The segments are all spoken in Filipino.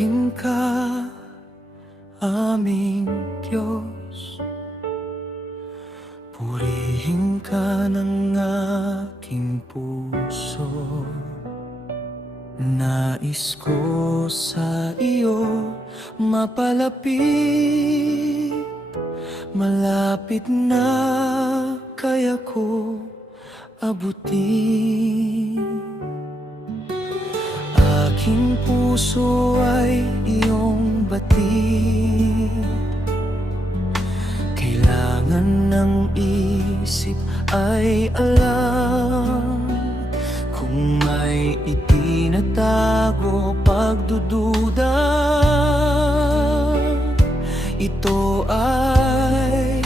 Purihin ka, aming Diyos. Purihin ka ng aking puso. Nais ko sa iyo mapalapit, malapit na kaya ko abutin. Aking puso ay iyong batid, kailangan ng isip ay alam. Kung may itinatago pagdududa, ito ay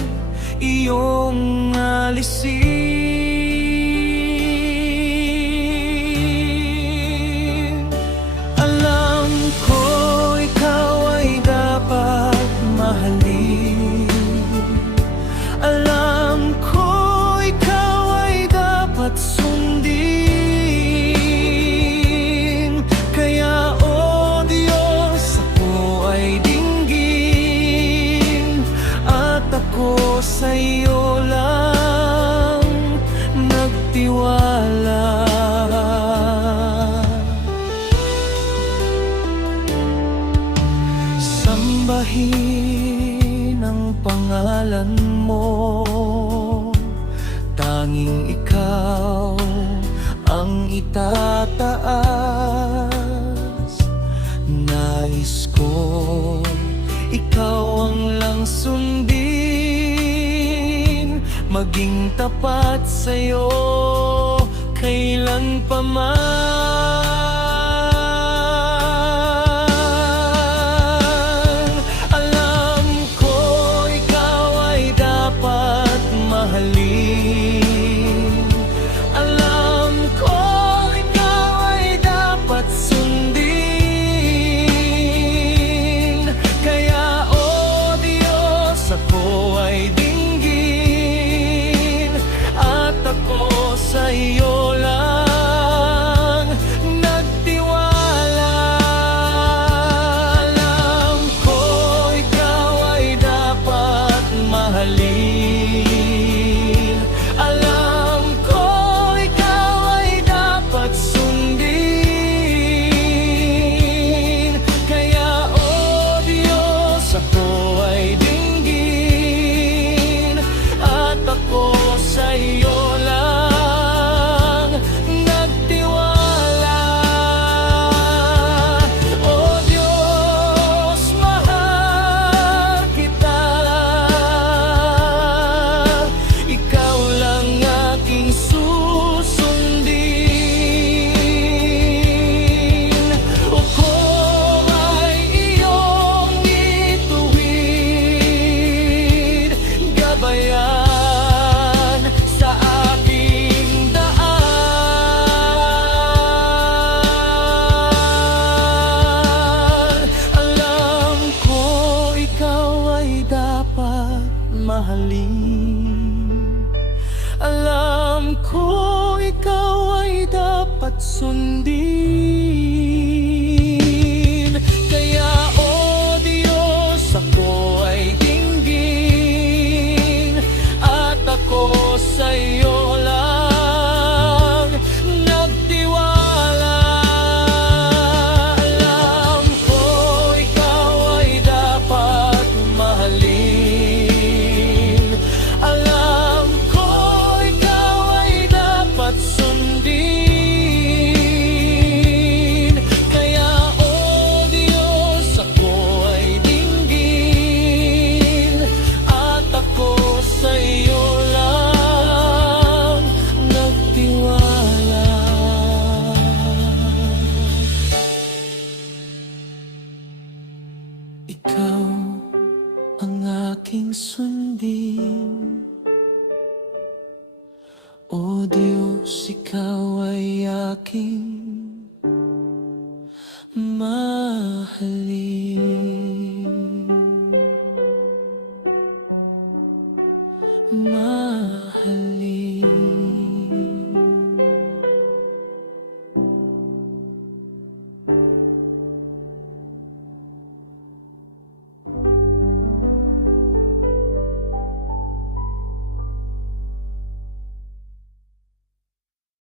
iyong alisin. Alam ko ikaw ay dapat mahalin. Alam ko ikaw ay dapat sundin. Kaya o Diyos, ako ay dinggin, at ako sa iyo lang nagtiwala. Sambahin ang pangalan mo, tanging ikaw ang itataas. Nais ko ikaw ang lang sundin, maging tapat sa'yo kailan pa man. Alam ko ikaw ay dapat mahalin. Alam ko ikaw ay dapat sundin. Kaya o Diyos, ako ay dinggin, at ako sa iyo lang nagtiwala. Alam ko ikaw ay dapat mahalin. Alam ko ikaw ay dapat sundin. Kaya o Diyos, ako ay dinggin, at ako sa iyo lang nagtiwala. O Diyos, mahal kita. Ikaw lang aking susundin. Ako ay iyong ituwid, gabayan sa aking daan. Alam ko ikaw ay dapat mahalin. Alam ko ikaw ay dapat sundin. Kaya o Diyos, ako ay dinggin, at ako sa iyo lang nagtiwala. Alam ko ikaw ay dapat mahalin. Alam ko ikaw ay dapat sundin. Kaya o Diyos, ako ay dinggin, at ako sa iyo lang nagtiwala. Ikaw ang aking sundin. O Diyos, ikaw ay aking mahalin. Mahalin.